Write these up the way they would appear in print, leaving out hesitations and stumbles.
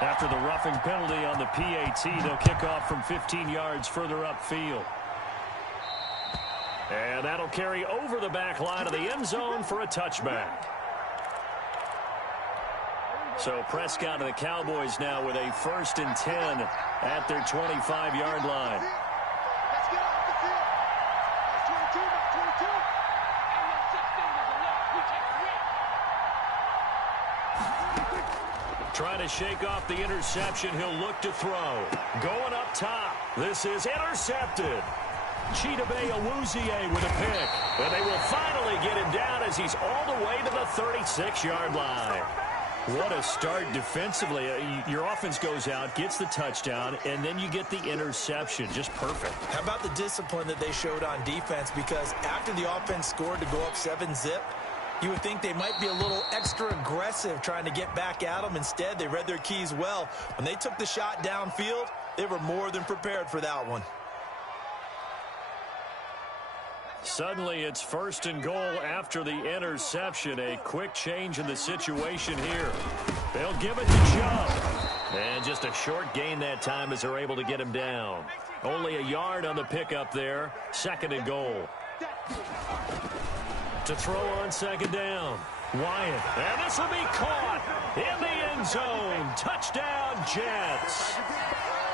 After the roughing penalty on the PAT, they'll kick off from 15 yards further upfield. And that'll carry over the back line of the end zone for a touchback. So Prescott and the Cowboys now with a 1st and 10 at their 25-yard line. Trying to shake off the interception. He'll look to throw. Going up top. This is intercepted. Chidobe Awuzie with a pick. And they will finally get him down as he's all the way to the 36-yard line. What a start defensively. Your offense goes out, gets the touchdown, and then you get the interception. Just perfect. How about the discipline that they showed on defense? Because after the offense scored to go up 7-zip, you would think they might be a little extra aggressive trying to get back at them. Instead, they read their keys well. When they took the shot downfield, they were more than prepared for that one. Suddenly, it's 1st and goal after the interception. A quick change in the situation here. They'll give it to Chubb. And just a short gain that time as they're able to get him down. Only a yard on the pickup there. 2nd and goal. To throw on 2nd down. Wyatt. And this will be caught in the end zone. Touchdown, Jets.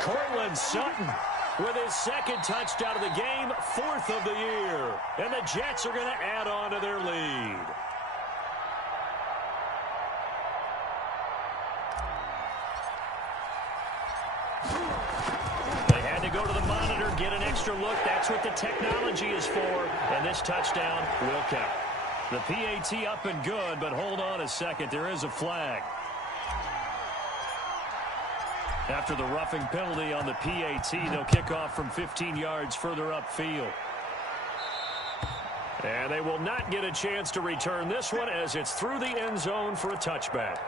Cortland Sutton with his 2nd touchdown of the game, 4th of the year. And the Jets are going to add on to their lead. They had to go to the monitor, get an extra look. That's what the technology is for. And this touchdown will count. The PAT up and good, but hold on a second. There is a flag. After the roughing penalty on the PAT, they'll kick off from 15 yards further upfield. And they will not get a chance to return this one as it's through the end zone for a touchback.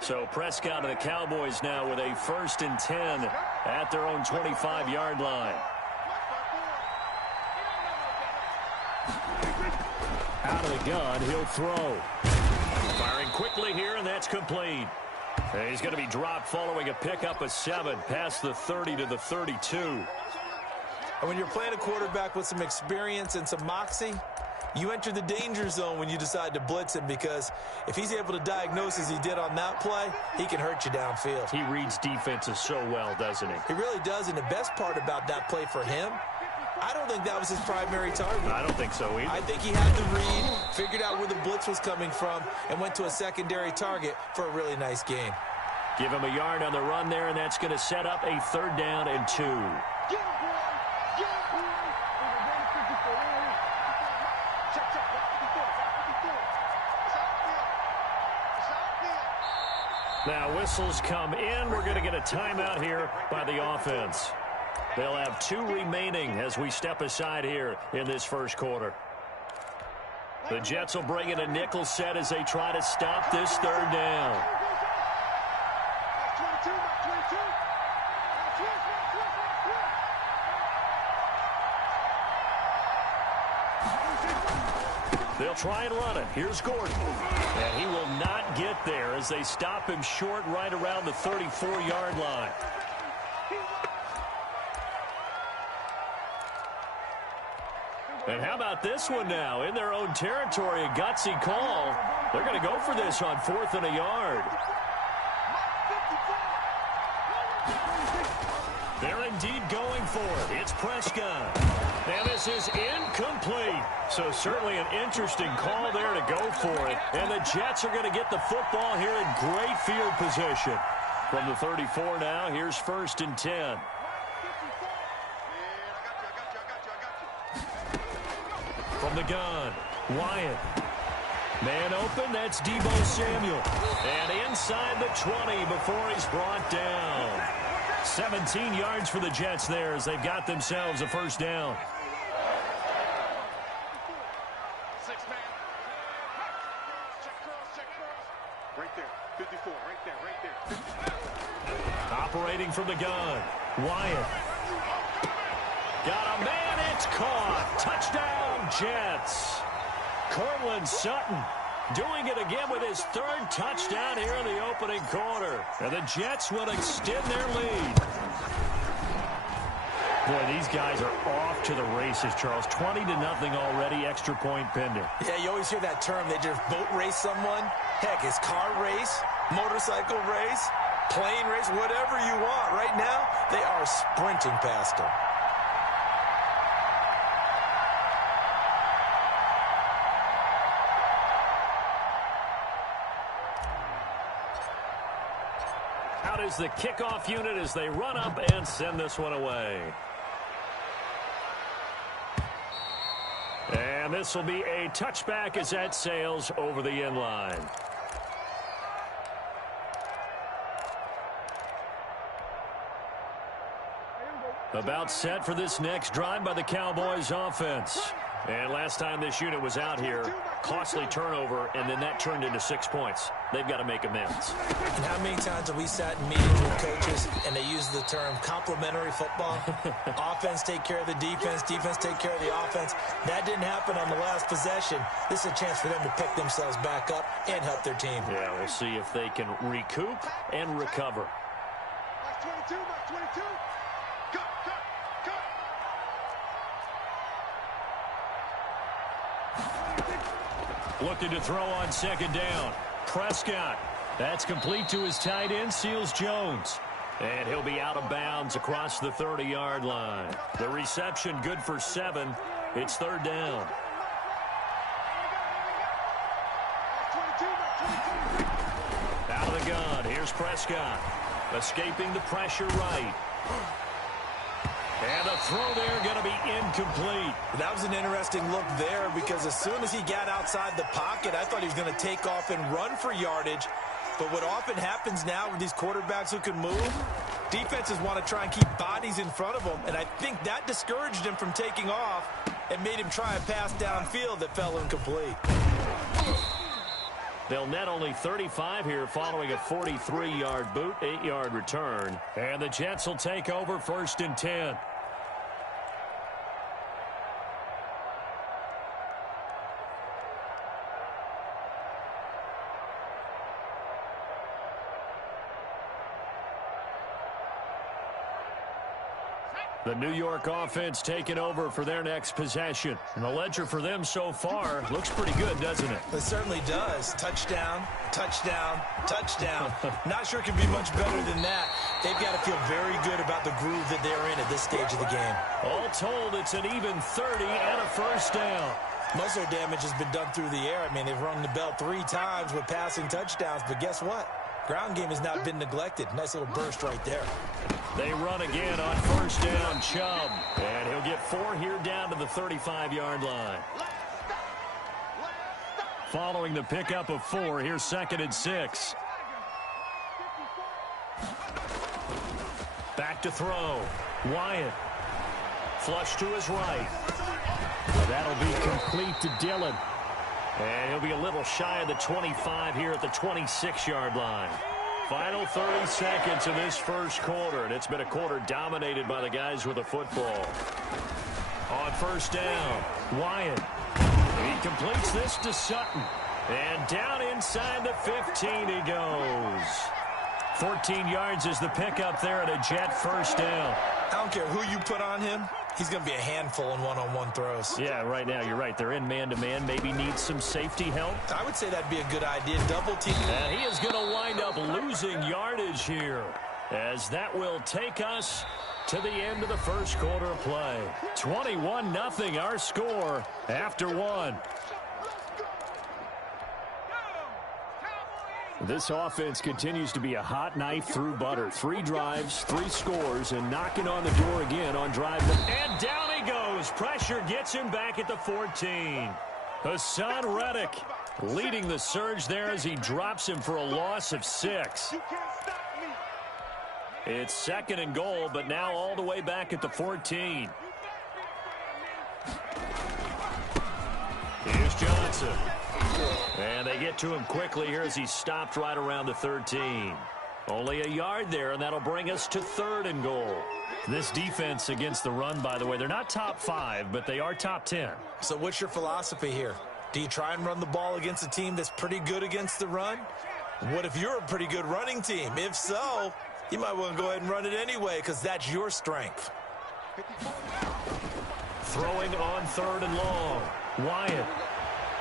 So Prescott and the Cowboys now with a 1st and 10 at their own 25-yard line. Out of the gun, he'll throw. Firing quickly here, and that's complete. And he's going to be dropped following a pickup of 7 past the 30 to the 32. And when you're playing a quarterback with some experience and some moxie, you enter the danger zone when you decide to blitz him, because if he's able to diagnose as he did on that play, he can hurt you downfield. He reads defenses so well, doesn't he? He really does, and the best part about that play for him, I don't think that was his primary target. I don't think so either. I think he had the read, figured out where the blitz was coming from, and went to a secondary target for a really nice gain. Give him a yard on the run there, and that's going to set up a 3rd down and 2. Now whistles come in. We're going to get a timeout here by the offense. They'll have 2 remaining as we step aside here in this 1st quarter. The Jets will bring in a nickel set as they try to stop this 3rd down. They'll try and run it. Here's Gordon. And he will not get there as they stop him short right around the 34-yard line. And how about this one now? In their own territory, a gutsy call. They're going to go for this on 4th and a yard. They're indeed going for it. It's Prescott. And this is incomplete. So certainly an interesting call there to go for it. And the Jets are going to get the football here in great field position. From the 34 now, here's 1st and 10. From the gun, Wyatt. Man open, that's Deebo Samuel. And inside the 20 before he's brought down. 17 yards for the Jets there as they've got themselves a 1st down. Right there, 54, right there. Operating from the gun, Wyatt. Got a man, it's caught. Touchdown, Jets. Cortland Sutton doing it again with his third touchdown here in the opening quarter. And the Jets will extend their lead. Boy, these guys are off to the races, Charles. 20-0 already, extra point pending. Yeah, you always hear that term. They just boat race someone. Heck, it's car race, motorcycle race, plane race, whatever you want. Right now, they are sprinting past them. Out is the kickoff unit as they run up and send this one away. And this will be a touchback as that sails over the end line. About set for this next drive by the Cowboys offense. And last time this unit was out here, costly turnover, and then that turned into 6 points. They've got to make amends. And how many times have we sat in meetings with coaches and they use the term complementary football? Offense take care of the defense, defense take care of the offense. That didn't happen on the last possession. This is a chance for them to pick themselves back up and help their team. Yeah, we'll see if they can recoup and recover. Mark 22, Mark 22. Cut. Looking to throw on second down. Prescott. That's complete to his tight end, Seals Jones. And he'll be out of bounds across the 30-yard line. The reception good for 7. It's third down. Out of the gun. Here's Prescott. Escaping the pressure right. And a throw there going to be incomplete. That was an interesting look there because as soon as he got outside the pocket, I thought he was going to take off and run for yardage. But what often happens now with these quarterbacks who can move, defenses want to try and keep bodies in front of them. And I think that discouraged him from taking off and made him try a pass downfield that fell incomplete. They'll net only 35 here following a 43-yard boot, 8-yard return. And the Jets will take over 1st and 10. The New York offense taking over for their next possession. And the ledger for them so far looks pretty good, doesn't it? It certainly does. Touchdown, touchdown, touchdown. Not sure it can be much better than that. They've got to feel very good about the groove that they're in at this stage of the game. All told, it's an even 30 and a first down. Most of their damage has been done through the air. I mean, they've rung the bell 3 times with passing touchdowns, but guess what? Ground game has not been neglected. Nice little burst right there. They run again on first down, Chubb. And he'll get 4 here down to the 35-yard line. Following the pickup of 4, here's 2nd and 6. Back to throw. Wyatt. Flush to his right. That'll be complete to Dillon. And he'll be a little shy of the 25 here at the 26-yard line. Final 30 seconds of this first quarter, and it's been a quarter dominated by the guys with the football. On first down, Wyatt. He completes this to Sutton. And down inside the 15 he goes. 14 yards is the pickup there at a Jet first down. I don't care who you put on him. He's going to be a handful in one-on-one throws. Yeah, right now you're right. They're in man-to-man. Maybe need some safety help. I would say that'd be a good idea. Double team. And he is going to wind up losing yardage here, as that will take us to the end of the first quarter of play. 21-0 our score after 1. This offense continues to be a hot knife through butter. 3 drives, 3 scores, and knocking on the door again on drive. And down he goes. Pressure gets him back at the 14. Hassan Reddick leading the surge there as he drops him for a loss of 6. It's 2nd and goal, but now all the way back at the 14. Here's Johnson. And they get to him quickly here as he's stopped right around the 13. Only a yard there, and that'll bring us to 3rd and goal. This defense against the run, by the way, they're not top 5, but they are top 10. So what's your philosophy here? Do you try and run the ball against a team that's pretty good against the run? What if you're a pretty good running team? If so, you might want to go ahead and run it anyway because that's your strength. Throwing on 3rd and long. Wyatt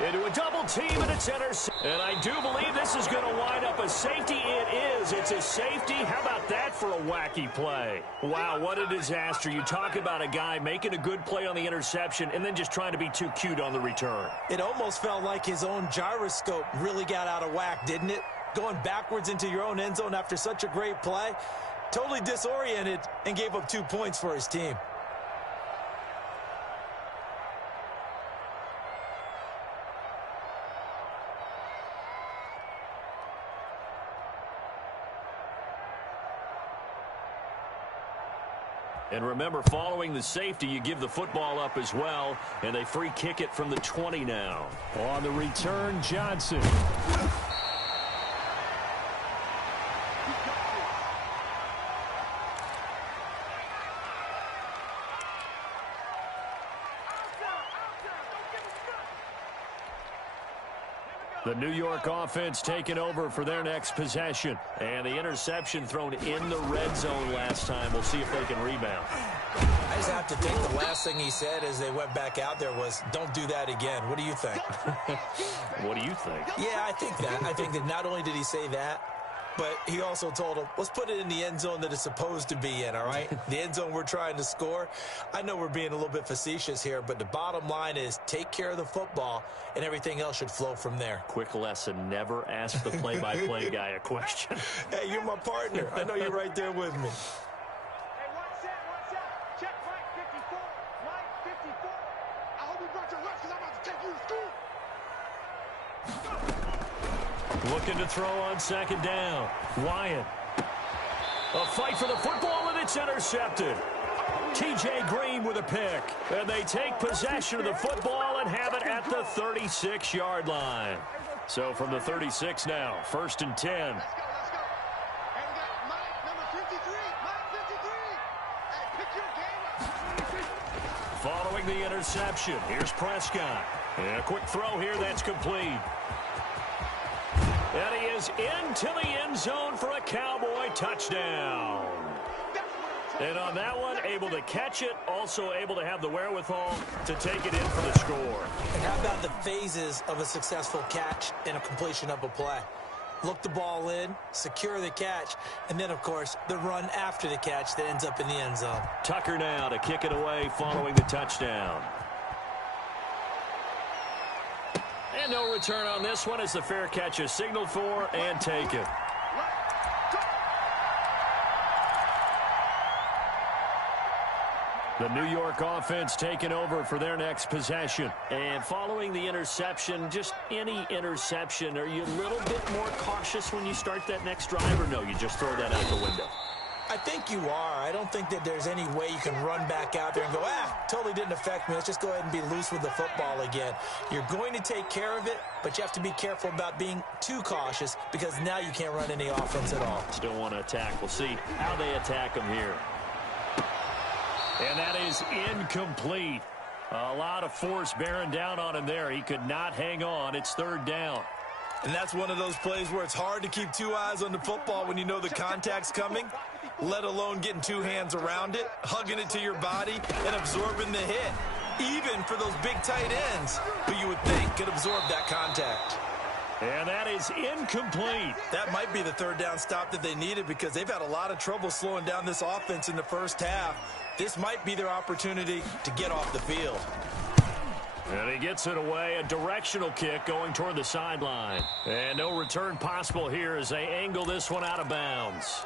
into a double team, and it's intercepted. And I do believe this is going to wind up a safety. It is. It's a safety. How about that for a wacky play? Wow, what a disaster. You talk about a guy making a good play on the interception and then just trying to be too cute on the return. It almost felt like his own gyroscope really got out of whack, didn't it? Going backwards into your own end zone after such a great play. Totally disoriented and gave up 2 points for his team. And remember, following the safety, you give the football up as well, and they free kick it from the 20 now. On the return, Johnson. The New York offense taking over for their next possession. And the interception thrown in the red zone last time. We'll see if they can rebound. I just have to think the last thing he said as they went back out there was, don't do that again. What do you think? What do you think? Yeah, I think that. I think that not only did he say that, but he also told him, let's put it in the end zone that it's supposed to be in, all right? The end zone we're trying to score. I know we're being a little bit facetious here, but the bottom line is take care of the football, and everything else should flow from there. Quick lesson, never ask the play-by-play guy a question. Hey, you're my partner. I know you're right there with me. Hey, one set. Check Mike 54. Mike 54. I hope you brought your lunch because I'm about to take you to school. Looking to throw on 2nd down. Wyatt. A fight for the football, and it's intercepted. T.J. Green with a pick. And they take possession of the football and have it at the 36-yard line. So from the 36 now, 1st and 10. Let's go. And we got Mike, number 53. Mike 53. Hey, pick your game up. Following the interception, here's Prescott. And a quick throw here, that's complete. And he is into the end zone for a Cowboy touchdown. And on that one, able to catch it, also able to have the wherewithal to take it in for the score. And how about the phases of a successful catch and a completion of a play? Look the ball in, secure the catch, and then, of course, the run after the catch that ends up in the end zone. Tucker now to kick it away following the touchdown. And no return on this one as the fair catch is signaled for and taken. The New York offense taking over for their next possession. And following the interception, just any interception, are you a little bit more cautious when you start that next drive, or no, you just throw that out the window? I think you are. I don't think that there's any way you can run back out there and go, totally didn't affect me. Let's just go ahead and be loose with the football again. You're going to take care of it, but you have to be careful about being too cautious because now you can't run any offense at all. Still want to attack. We'll see how they attack them here. And that is incomplete. A lot of force bearing down on him there. He could not hang on. It's 3rd down. And that's one of those plays where it's hard to keep 2 eyes on the football when you know the contact's coming, let alone getting 2 hands around it, hugging it to your body, and absorbing the hit. Even for those big tight ends who you would think could absorb that contact. And that is incomplete. That might be the 3rd down stop that they needed because they've had a lot of trouble slowing down this offense in the first half. This might be their opportunity to get off the field. And he gets it away, a directional kick going toward the sideline. And no return possible here as they angle this one out of bounds.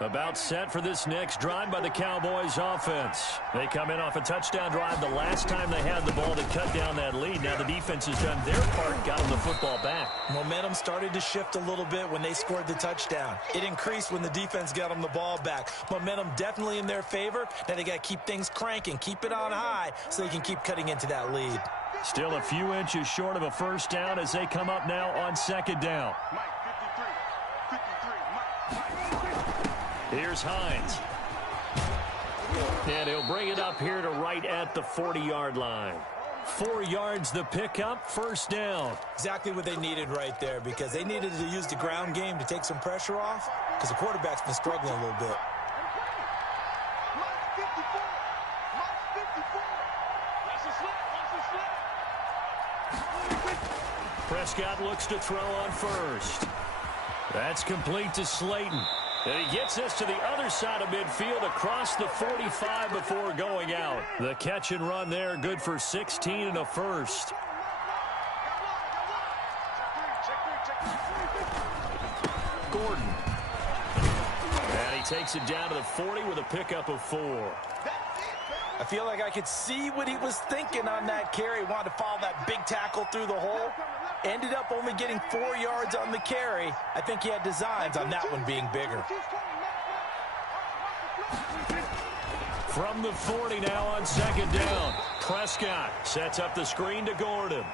About set for this next drive by the Cowboys offense. They come in off a touchdown drive the last time they had the ball to cut down that lead. Now the defense has done their part, got them the football back. Momentum started to shift a little bit when they scored the touchdown. It increased when the defense got them the ball back. Momentum definitely in their favor. Now they got to keep things cranking, keep it on high so they can keep cutting into that lead. Still a few inches short of a first down as they come up now on second down. Here's Hines. And he'll bring it up here to right at the 40-yard line. 4 yards the pickup, first down. Exactly what they needed right there because they needed to use the ground game to take some pressure off because the quarterback's been struggling a little bit. Prescott looks to throw on first. That's complete to Slayton. And he gets this to the other side of midfield across the 45 before going out. The catch and run there, good for 16 and a first. Gordon. And he takes it down to the 40 with a pickup of 4. I feel like I could see what he was thinking on that carry. Wanted to follow that big tackle through the hole. Ended up only getting 4 yards on the carry. I think he had designs on that one being bigger. From the 40 now on second down. Prescott sets up the screen to Gordon.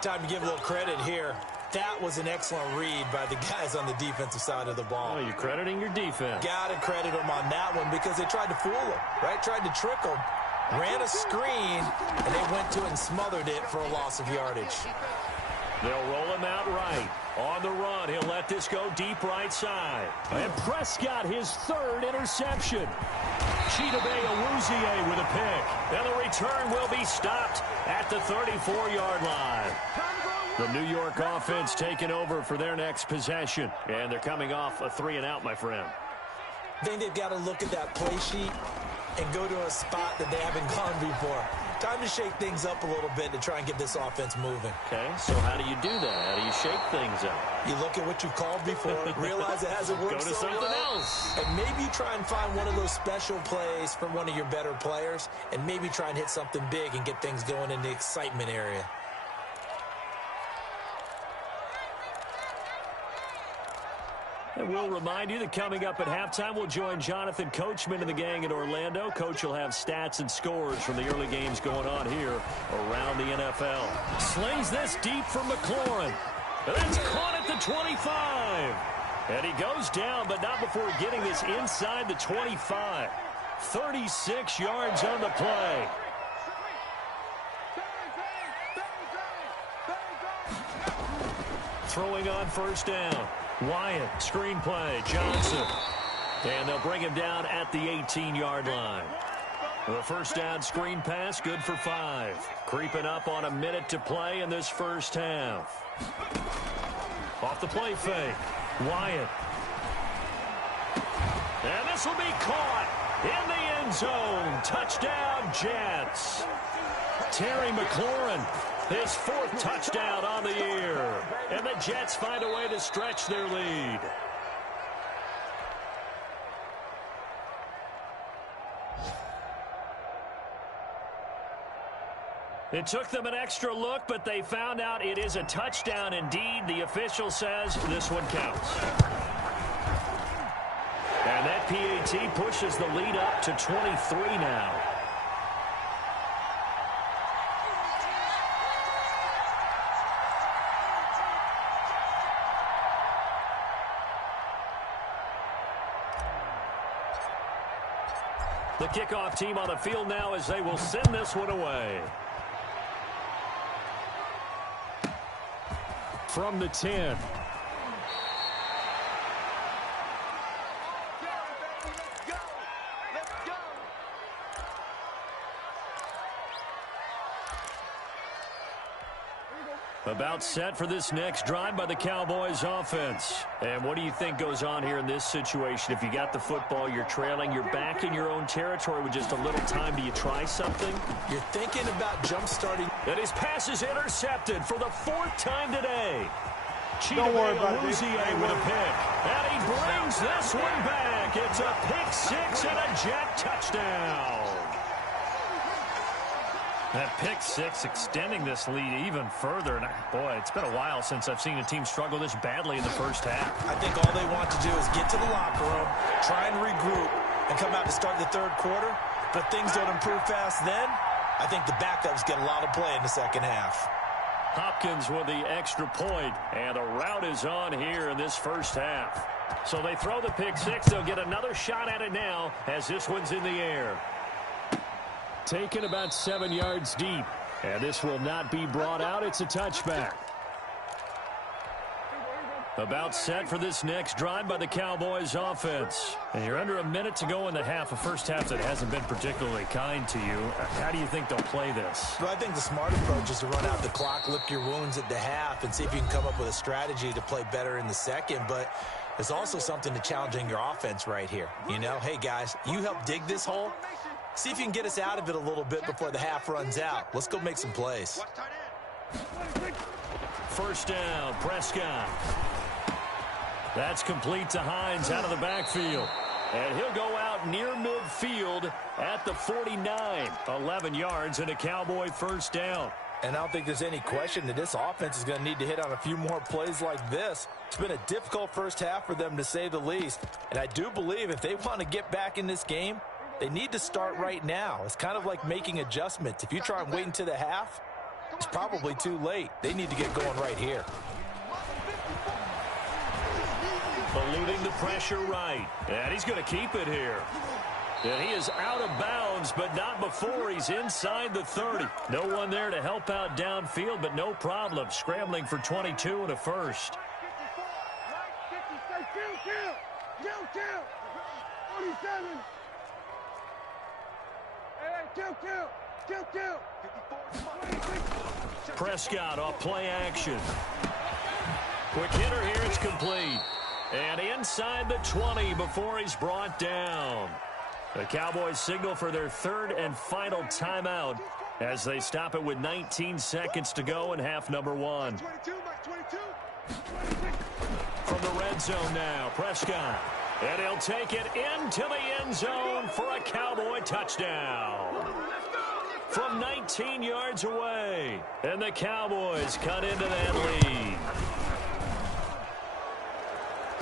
Time to give a little credit here. That was an excellent read by the guys on the defensive side of the ball. Oh, you're crediting your defense. Got to credit them on that one because they tried to fool him, right? Tried to trick him. Ran a screen, and they went to it and smothered it for a loss of yardage. They'll roll him out right. On the run, he'll let this go deep right side. And Prescott, his 3rd interception. Chidobe Awuzie with a pick. And the return will be stopped at the 34-yard line. The New York offense taking over for their next possession. And they're coming off a 3-and-out, my friend. I think they've got to look at that play sheet and go to a spot that they haven't gone before. Time to shake things up a little bit to try and get this offense moving. Okay, so how do you do that? How do you shake things up? You look at what you've called before, realize it hasn't worked Go to so something well, else. and maybe try and find one of those special plays from one of your better players, and maybe try and hit something big and get things going in the excitement area. And we'll remind you that coming up at halftime, we'll join Jonathan Coachman and the gang in Orlando. Coach will have stats and scores from the early games going on here around the NFL. Slings this deep from McLaurin. And that's caught at the 25. And he goes down, but not before getting this inside the 25. 36 yards on the play. Throwing on first down. Wyatt, screen play, Johnson. And they'll bring him down at the 18-yard line. The first down screen pass, good for 5. Creeping up on a minute to play in this first half. Off the play fake, Wyatt. And this will be caught in the end zone. Touchdown, Jets. Terry McLaurin, his 4th touchdown on the year. And the Jets find a way to stretch their lead. It took them an extra look, but they found out it is a touchdown indeed. The official says this one counts. And that PAT pushes the lead up to 23 now. The kickoff team on the field now as they will send this one away. From the 10. About set for this next drive by the Cowboys offense. And what do you think goes on here in this situation? If you got the football, you're trailing, you're back in your own territory with just a little time. Do you try something? You're thinking about jump starting. And his pass is intercepted for the 4th time today. Don't worry about it, baby. Chidobe with a pick. And he brings this one back. It's a pick six and a jet touchdown. That pick six extending this lead even further. And boy, it's been a while since I've seen a team struggle this badly in the first half. I think all they want to do is get to the locker room, try and regroup, and come out to start the third quarter. But if things don't improve fast then, I think the backups get a lot of play in the second half. Hopkins with the extra point, and the route is on here in this first half. So they throw the pick six. They'll get another shot at it now as this one's in the air. Taken about 7 yards deep, and this will not be brought out. It's a touchback. About set for this next drive by the Cowboys offense. And you're under a minute to go in the half, a first half that hasn't been particularly kind to you. How do you think they'll play this? Well, I think the smart approach is to run out the clock, lick your wounds at the half, and see if you can come up with a strategy to play better in the second. But there's also something to challenging your offense right here. You know, hey, guys, you help dig this hole. See if you can get us out of it a little bit before the half runs out. Let's go make some plays. First down, Prescott. That's complete to Hines out of the backfield. And he'll go out near midfield at the 49. 11 yards and a Cowboy first down. And I don't think there's any question that this offense is going to need to hit on a few more plays like this. It's been a difficult first half for them, to say the least. And I do believe if they want to get back in this game, they need to start right now. It's kind of like making adjustments. If you try and wait until the half, it's probably too late. They need to get going right here. Eluding the pressure right. And he's going to keep it here. And he is out of bounds, but not before he's inside the 30. No one there to help out downfield, but no problem. Scrambling for 22 and a first. 47. Prescott off play action. Quick hitter here, it's complete. And inside the 20 before he's brought down. The Cowboys signal for their third and final timeout as they stop it with 19 seconds to go in half number one. From the red zone now, Prescott. And he'll take it into the end zone for a Cowboy touchdown. From 19 yards away. And the Cowboys cut into that lead.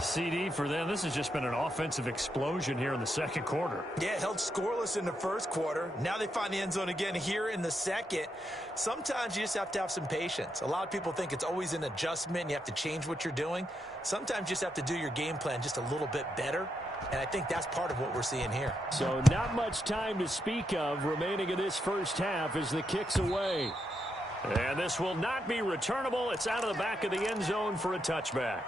CD for them, this has just been an offensive explosion here in the second quarter. Yeah, held scoreless in the first quarter. Now they find the end zone again here in the second. Sometimes you just have to have some patience. A lot of people think it's always an adjustment. You have to change what you're doing. Sometimes you just have to do your game plan just a little bit better. And I think that's part of what we're seeing here. So not much time to speak of remaining in this first half as the kick's away. And this will not be returnable. It's out of the back of the end zone for a touchback.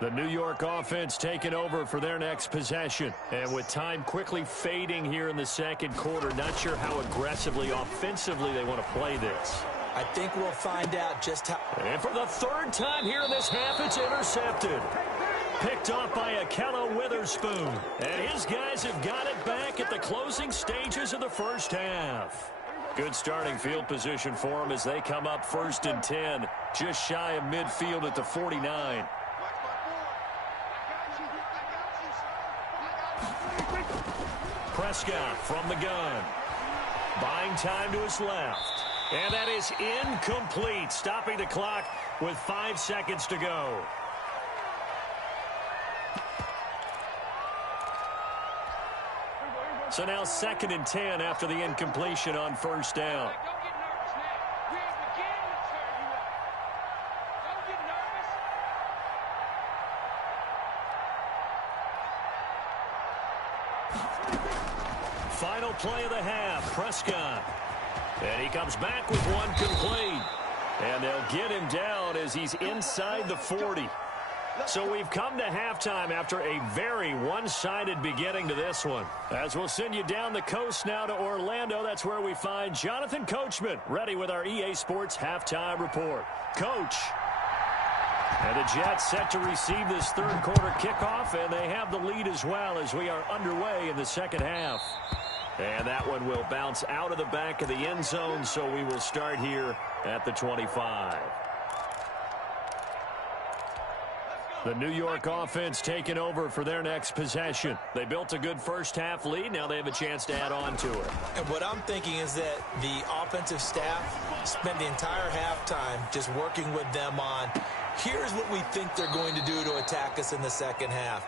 The New York offense taking over for their next possession. And with time quickly fading here in the second quarter, not sure how aggressively, offensively they want to play this. I think we'll find out just how. And for the third time here in this half, it's intercepted. Picked off by Akella Witherspoon. And his guys have got it back at the closing stages of the first half. Good starting field position for them as they come up first and 10. Just shy of midfield at the 49. Prescott from the gun. Buying time to his left. And that is incomplete. Stopping the clock with 5 seconds to go. So now 2nd and 10 after the incompletion on first down. Final play of the half, Prescott. And he comes back with one complete. And they'll get him down as he's inside the 40. So we've come to halftime after a very one-sided beginning to this one. As we'll send you down the coast now to Orlando, that's where we find Jonathan Coachman, ready with our EA Sports Halftime Report. Coach. And the Jets set to receive this third quarter kickoff, and they have the lead as well as we are underway in the second half. And that one will bounce out of the back of the end zone, so we will start here at the 25. The New York offense taking over for their next possession. They built a good first-half lead. Now they have a chance to add on to it. And what I'm thinking is that the offensive staff spent the entire halftime just working with them on, here's what we think they're going to do to attack us in the second half.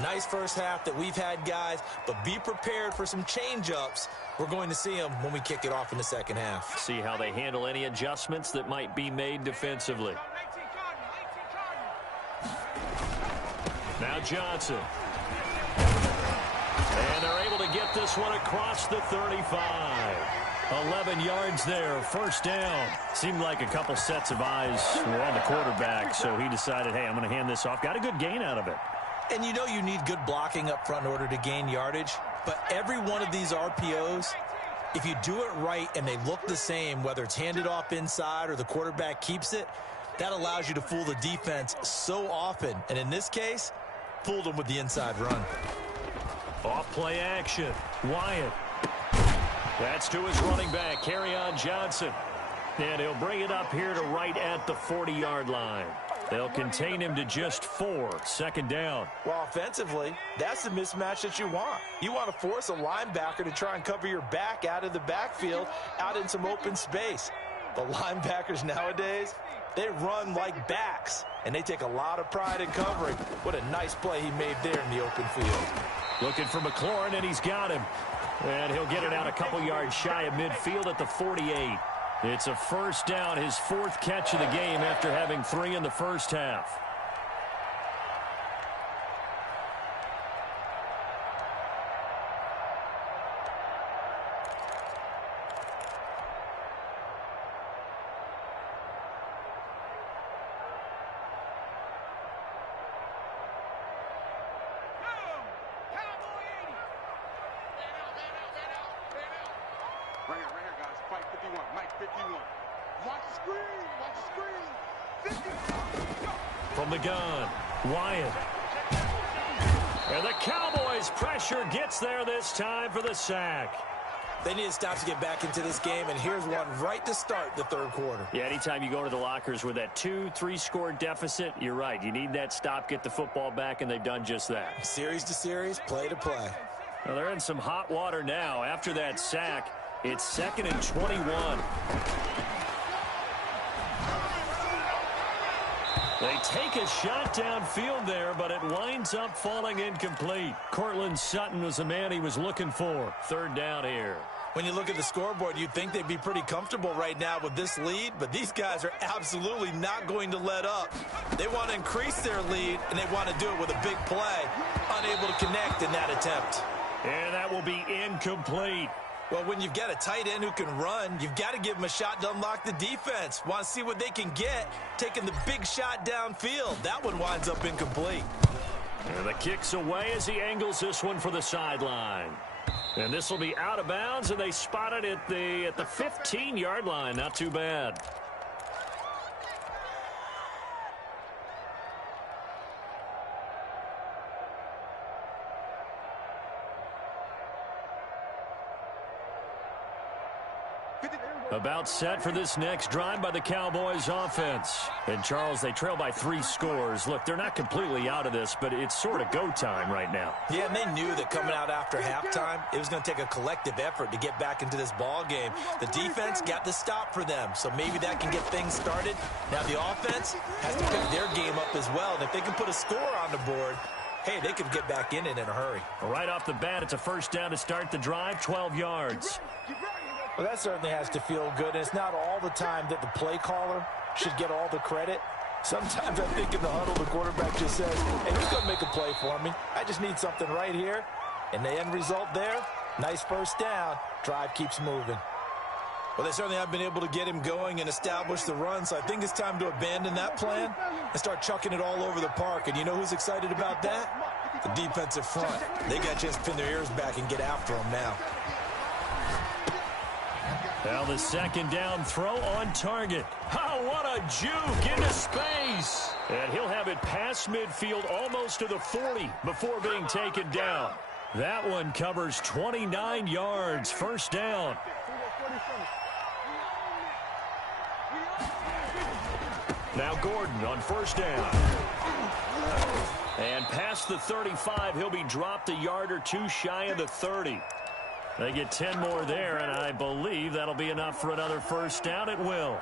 Nice first half that we've had, guys, but be prepared for some change-ups. We're going to see them when we kick it off in the second half. See how they handle any adjustments that might be made defensively. Now Johnson. And they're able to get this one across the 35. 11 yards there, first down. Seemed like a couple sets of eyes were on the quarterback, so he decided, hey, I'm going to hand this off. Got a good gain out of it. And you know you need good blocking up front in order to gain yardage, but every one of these RPOs, if you do it right and they look the same, whether it's handed off inside or the quarterback keeps it, that allows you to fool the defense so often. And in this case, fooled them with the inside run. Off play action. Wyatt. That's to his running back, Kerryon Johnson. And he'll bring it up here to right at the 40-yard line. They'll contain him to just 4, second down. Well, offensively, that's the mismatch that you want. You want to force a linebacker to try and cover your back out of the backfield, out in some open space. The linebackers nowadays, they run like backs, and they take a lot of pride in covering. What a nice play he made there in the open field. Looking for McLaurin, and he's got him. And he'll get it out a couple yards shy of midfield at the 48. It's a first down, his 4th catch of the game after having 3 in the first half. Right here, guys. Fight 51. Mike 51. Watch the screen. Watch the screen. 50. From the gun, Wyatt. And the Cowboys' pressure gets there this time for the sack. They need to stop to get back into this game, and here's one right to start the third quarter. Yeah, anytime you go to the lockers with that 2-3 score deficit, you're right. You need that stop, get the football back, and they've done just that. Series to series, play to play. Well, they're in some hot water now after that sack. It's 2nd and 21. They take a shot downfield there, but it winds up falling incomplete. Cortland Sutton was the man he was looking for. Third down here. When you look at the scoreboard, you'd think they'd be pretty comfortable right now with this lead, but these guys are absolutely not going to let up. They want to increase their lead, and they want to do it with a big play. Unable to connect in that attempt. And that will be incomplete. Well, when you've got a tight end who can run, you've got to give him a shot to unlock the defense. Want to see what they can get, taking the big shot downfield. That one winds up incomplete. And the kick's away as he angles this one for the sideline. And this will be out of bounds, and they spot it at the 15-yard line. Not too bad. About set for this next drive by the Cowboys offense. And, Charles, they trail by 3 scores. Look, they're not completely out of this, but it's sort of go time right now. Yeah, and they knew that coming out after halftime, it was going to take a collective effort to get back into this ball game. The defense got the stop for them, so maybe that can get things started. Now the offense has to pick their game up as well, and if they can put a score on the board, hey, they could get back in it in a hurry. Right off the bat, it's a first down to start the drive, 12 yards. Well, that certainly has to feel good, and it's not all the time that the play caller should get all the credit. Sometimes I think in the huddle, the quarterback just says, hey, who's going to make a play for me? I just need something right here. And the end result there, nice first down. Drive keeps moving. Well, they certainly have been able to get him going and establish the run, so I think it's time to abandon that plan and start chucking it all over the park. And you know who's excited about that? The defensive front. They got a chance to pin their ears back and get after him now. Now the second down throw on target. Oh, what a juke into space. And he'll have it past midfield almost to the 40 before being taken down. That one covers 29 yards, first down. Now Gordon on first down. And past the 35, he'll be dropped a yard or two shy of the 30. They get 10 more there, and I believe that'll be enough for another first down. It will.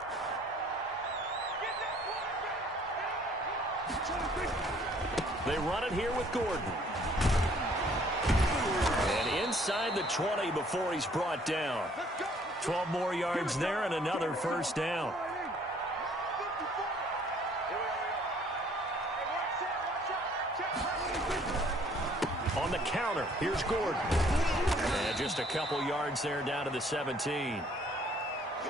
They run it here with Gordon. And inside the 20 before he's brought down. 12 more yards there and another first down. On the counter, here's Gordon. And just a couple yards there down to the 17.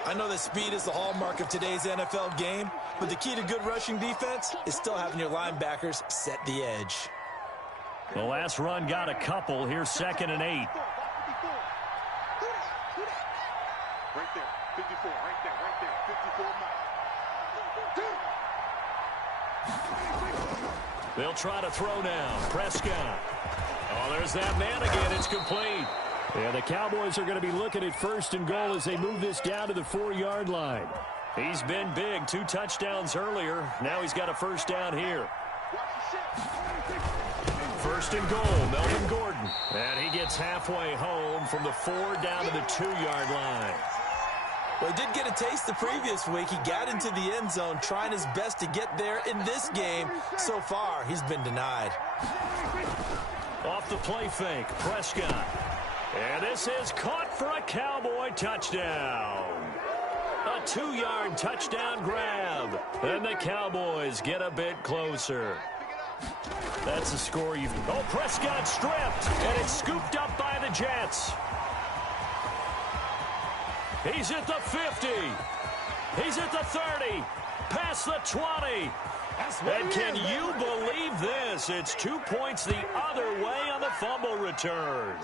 I know that speed is the hallmark of today's NFL game, but the key to good rushing defense is still having your linebackers set the edge. The last run got a couple. Here's 2nd and 8. Right there, 54, right there, 54 miles. They'll try to throw now. Prescott. Oh, there's that man again. It's complete. Yeah, the Cowboys are going to be looking at 1st and goal as they move this down to the 4-yard line. He's been big. 2 touchdowns earlier. Now he's got a first down here. 1st and goal, Melvin Gordon. And he gets halfway home from the 4 down to the 2-yard line. Well, he did get a taste the previous week. He got into the end zone trying his best to get there in this game. So far, he's been denied. Off the play fake, Prescott. And this is caught for a Cowboy touchdown. A 2-yard touchdown grab. And the Cowboys get a bit closer. That's the score you've... Oh, Prescott stripped. And it's scooped up by the Jets. He's at the 50. He's at the 30. Past the 20. And can you believe this? It's 2 points the other way on the fumble return.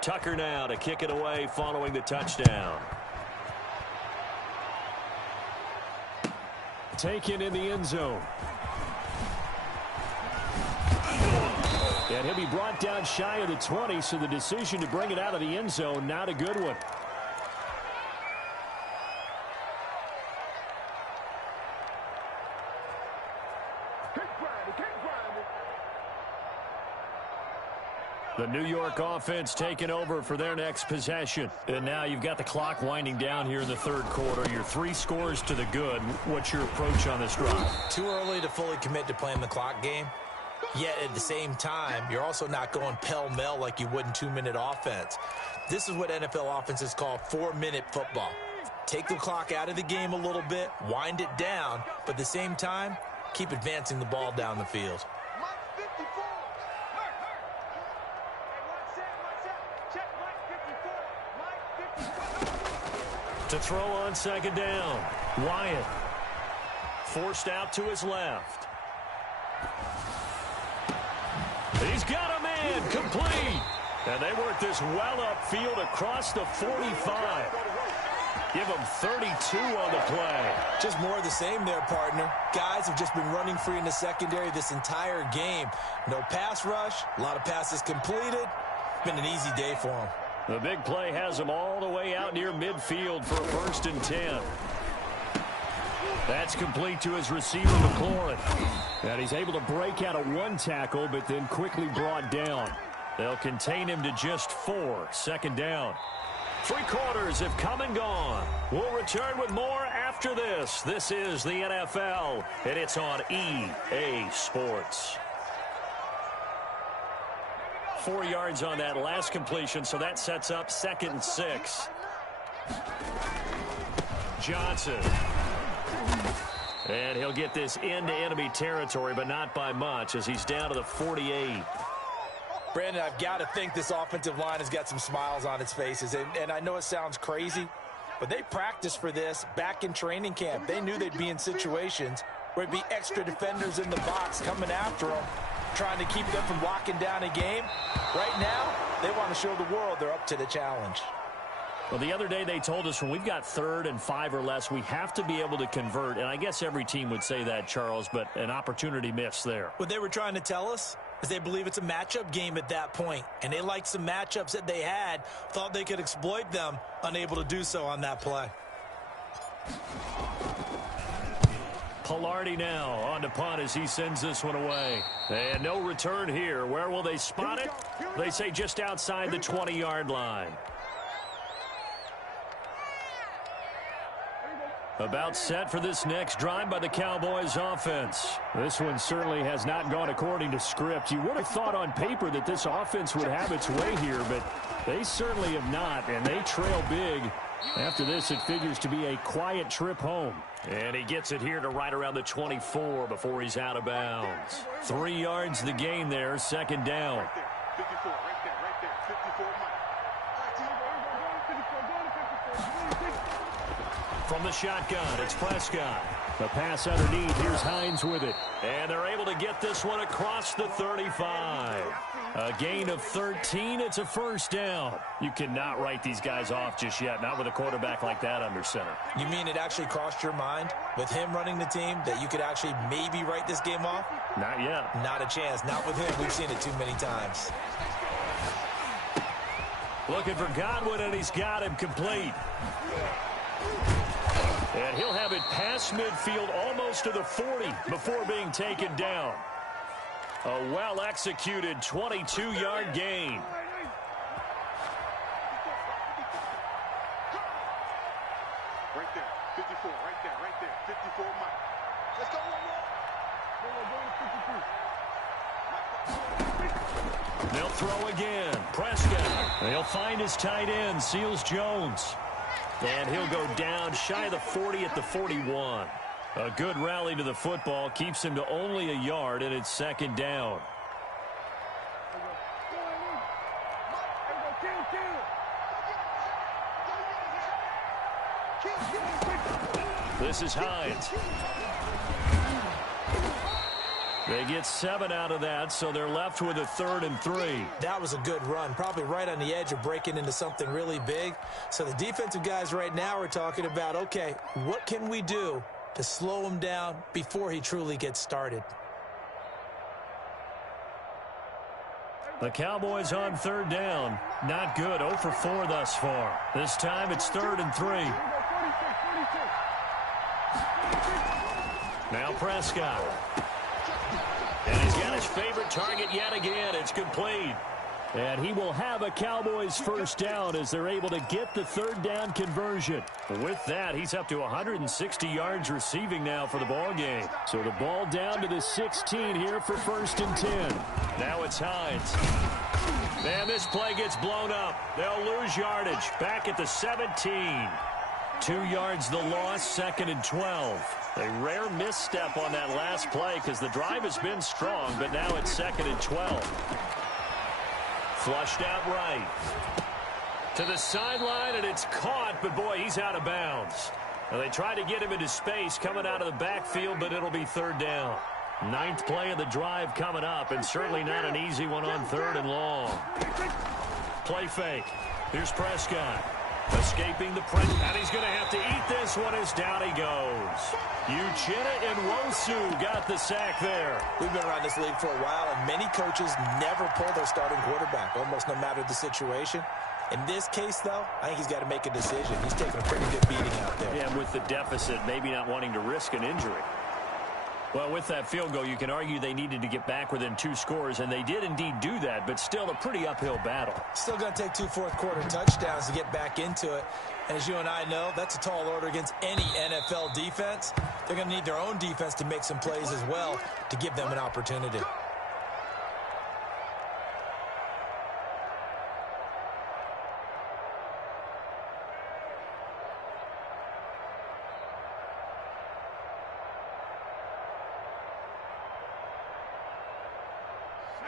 Tucker now to kick it away following the touchdown. Taken in the end zone. And he'll be brought down shy of the 20, so the decision to bring it out of the end zone, not a good one. The New York offense taking over for their next possession. And now you've got the clock winding down here in the 3rd quarter. You're 3 scores to the good. What's your approach on this drive? Too early to fully commit to playing the clock game. Yet at the same time, you're also not going pell-mell like you would in 2-minute offense. This is what NFL offenses call 4-minute football. Take the clock out of the game a little bit, wind it down, but at the same time, keep advancing the ball down the field. To throw on 2nd down. Wyatt. Forced out to his left. He's got a man. Complete. And they work this well upfield across the 45. Give him 32 on the play. Just more of the same there, partner. Guys have just been running free in the secondary this entire game. No pass rush. A lot of passes completed. Been an easy day for them. The big play has him all the way out near midfield for a 1st and 10. That's complete to his receiver, McLaurin. And he's able to break out of 1 tackle, but then quickly brought down. They'll contain him to just 4. 2nd down. Three quarters have come and gone. We'll return with more after this. This is the NFL, and it's on EA Sports. 4 yards on that last completion, so that sets up 2nd and 6. Johnson. And he'll get this into enemy territory, but not by much, as he's down to the 48. Brandon, I've got to think this offensive line has got some smiles on its faces. And I know it sounds crazy, but they practiced for this back in training camp. They knew they'd be in situations where it'd be extra defenders in the box coming after them, trying to keep them from locking down a game. Right now, they want to show the world they're up to the challenge. Well, the other day they told us when we've got 3rd and 5 or less, we have to be able to convert. And I guess every team would say that, Charles, but an opportunity missed there. What they were trying to tell us is they believe it's a matchup game at that point, and they liked some matchups that they had, thought they could exploit them, unable to do so on that play. Pilardi now on to punt as he sends this one away. And no return here. Where will they spot it? They say just outside the 20-yard line. About set for this next drive by the Cowboys offense. This one certainly has not gone according to script. You would have thought on paper that this offense would have its way here, but they certainly have not, and they trail big. After this, it figures to be a quiet trip home. And he gets it here to right around the 24 before he's out of bounds. 3 yards the gain there, 2nd down. Right there. 54, right there, 54 Mike. From the shotgun, it's Prescott. The pass underneath. Here's Hines with it. And they're able to get this one across the 35. A gain of 13. It's a 1st down. You cannot write these guys off just yet, not with a quarterback like that under center. You mean it actually crossed your mind with him running the team that you could actually maybe write this game off? Not yet. Not a chance. Not with him. We've seen it too many times. Looking for Godwin, and he's got him complete. And he'll have it past midfield almost to the 40 before being taken down. A well-executed 22-yard gain. Right there, 54, right there, 54 Mike. Let's go, one more. They'll throw again. Prescott. They'll find his tight end, Seals Jones. And he'll go down shy of the 40 at the 41. A good rally to the football keeps him to only a yard, and it's 2nd down. This is Hines. They get 7 out of that, so they're left with a 3rd and 3. That was a good run, probably right on the edge of breaking into something really big. So the defensive guys right now are talking about, okay, what can we do to slow him down before he truly gets started? The Cowboys on 3rd down. Not good. 0 for 4 thus far. This time it's 3rd and 3. Now Prescott. And he's got his favorite target yet again. It's complete. And he will have a Cowboys 1st down as they're able to get the 3rd down conversion. With that, he's up to 160 yards receiving now for the ball game. So the ball down to the 16 here for 1st and 10. Now it's Hines. And this play gets blown up. They'll lose yardage. Back at the 17. 2 yards the loss, 2nd and 12. A rare misstep on that last play because the drive has been strong, but now it's 2nd and 12. Flushed out right. To the sideline, and it's caught, but boy, he's out of bounds. Well, they tried to get him into space coming out of the backfield, but it'll be 3rd down. 9th play of the drive coming up, and certainly not an easy one on 3rd and long. Play fake. Here's Prescott. Escaping the press, and he's going to have to eat this one as down he goes. Uchenna and Nwosu got the sack there. We've been around this league for a while, and many coaches never pull their starting quarterback, almost no matter the situation. In this case, though, I think he's got to make a decision. He's taking a pretty good beating out there. Yeah, with the deficit, maybe not wanting to risk an injury. Well, with that field goal, you can argue they needed to get back within 2 scores, and they did indeed do that, but still a pretty uphill battle. Still going to take 2 fourth-quarter touchdowns to get back into it. And as you and I know, that's a tall order against any NFL defense. They're going to need their own defense to make some plays as well to give them an opportunity.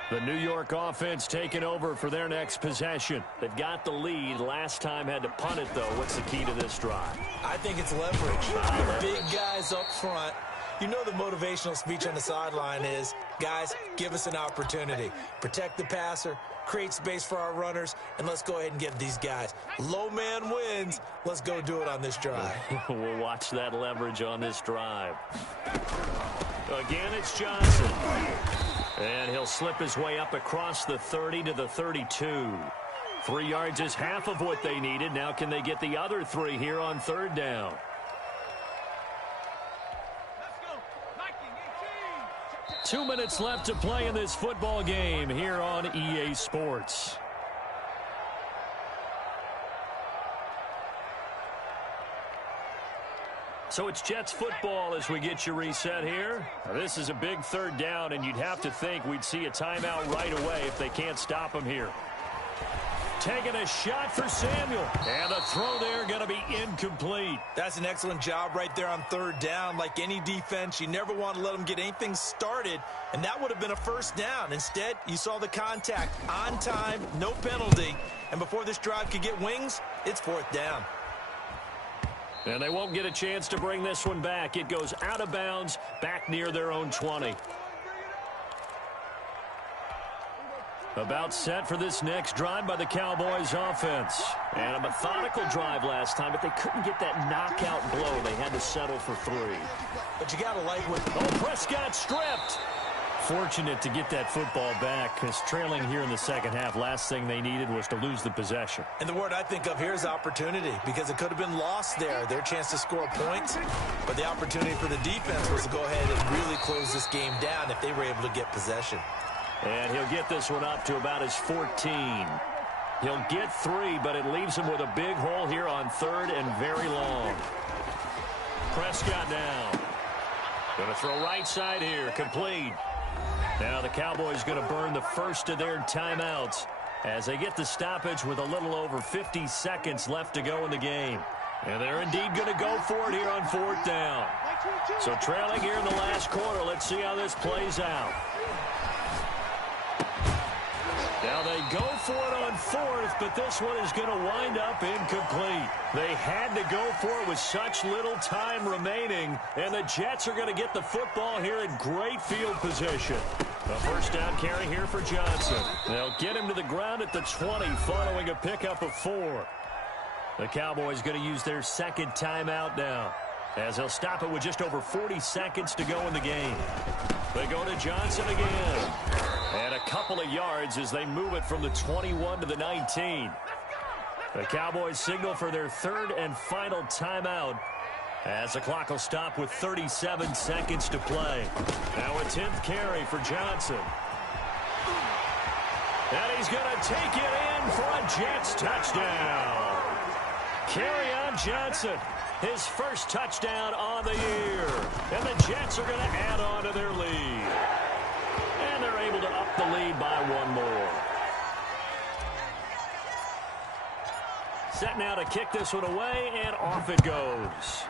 The New York offense taking over for their next possession. They've got the lead. Last time had to punt it, though. What's the key to this drive? I think it's leverage. Big guys up front. You know the motivational speech on the sideline is, guys, give us an opportunity. Protect the passer, create space for our runners, and let's go ahead and get these guys. Low man wins. Let's go do it on this drive. We'll watch that leverage on this drive. Again, it's Johnson. And he'll slip his way up across the 30 to the 32. 3 yards is half of what they needed. Now can they get the other 3 here on 3rd down? Let's go. 19, 18. 2 minutes left to play in this football game here on EA Sports. So it's Jets football as we get you reset here. Now, this is a big 3rd down, and you'd have to think we'd see a timeout right away if they can't stop him here. Taking a shot for Samuel. And the throw there going to be incomplete. That's an excellent job right there on 3rd down. Like any defense, you never want to let them get anything started, and that would have been a 1st down. Instead, you saw the contact on time, no penalty, and before this drive could get wings, it's 4th down. And they won't get a chance to bring this one back. It goes out of bounds, back near their own 20. About set for this next drive by the Cowboys offense. And a methodical drive last time, but they couldn't get that knockout blow. They had to settle for 3. But you got to like what... Oh, Prescott stripped. Fortunate to get that football back, because trailing here in the 2nd half, last thing they needed was to lose the possession. And the word I think of here is opportunity, because it could have been lost there, their chance to score points. But the opportunity for the defense was to go ahead and really close this game down if they were able to get possession. And he'll get this one up to about his 14. He'll get 3, but it leaves him with a big hole here on 3rd and very long. Prescott now. Going to throw right side here, complete. Now the Cowboys going to burn the first of their timeouts as they get the stoppage with a little over 50 seconds left to go in the game. And they're indeed going to go for it here on 4th down. So trailing here in the last quarter, let's see how this plays out. Now they go for it on 4th, but this one is going to wind up incomplete. They had to go for it with such little time remaining, and the Jets are going to get the football here in great field position. A 1st down carry here for Johnson. They'll get him to the ground at the 20 following a pickup of 4. The Cowboys going to use their 2nd timeout now, as they'll stop it with just over 40 seconds to go in the game. They go to Johnson again. And a couple of yards as they move it from the 21 to the 19. The Cowboys signal for their 3rd and final timeout as the clock will stop with 37 seconds to play. Now a 10th carry for Johnson. And he's going to take it in for a Jets touchdown. Carry on Johnson. His 1st touchdown on the year. And the Jets are going to add on to their lead. And they're able to up the lead by 1 more. Set now to kick this one away, and off it goes.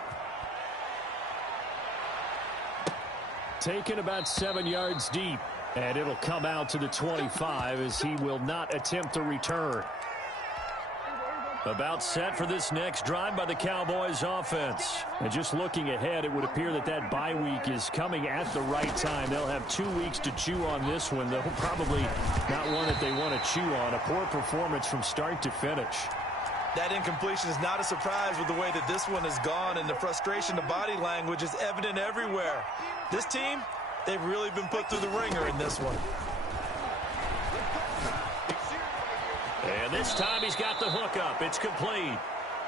Taken about 7 yards deep, and it'll come out to the 25 as he will not attempt to return. About set for this next drive by the Cowboys offense. And just looking ahead, it would appear that that bye week is coming at the right time. They'll have 2 weeks to chew on this one, though probably not one that they want to chew on. A poor performance from start to finish. That incompletion is not a surprise with the way that this one has gone, and the frustration, the body language is evident everywhere. This team, they've really been put through the ringer in this one. And this time he's got the hook up. It's complete.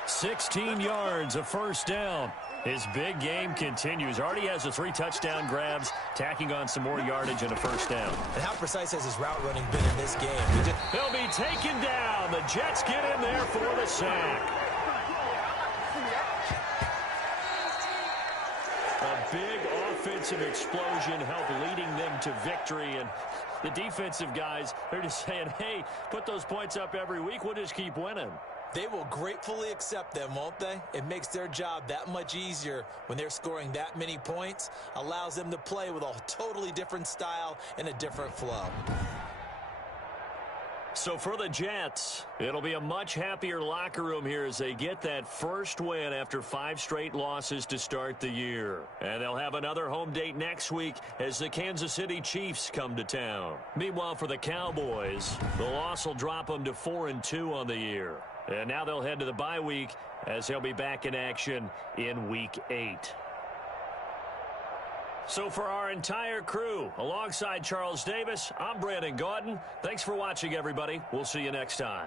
16 yards, a first down. His big game continues. Already has the 3 touchdown grabs, tacking on some more yardage and a first down. And how precise has his route running been in this game? He'll be taken down. The Jets get in there for the sack. A big offensive explosion helped leading them to victory. And the defensive guys, they're just saying, hey, put those points up every week. We'll just keep winning. They will gratefully accept them, won't they? It makes their job that much easier when they're scoring that many points. Allows them to play with a totally different style and a different flow. So for the Jets, it'll be a much happier locker room here as they get that first win after 5 straight losses to start the year. And they'll have another home date next week as the Kansas City Chiefs come to town. Meanwhile, for the Cowboys, the loss will drop them to 4-2 on the year. And now they'll head to the bye week as they'll be back in action in Week 8. So for our entire crew, alongside Charles Davis, I'm Brandon Gaudin. Thanks for watching, everybody. We'll see you next time.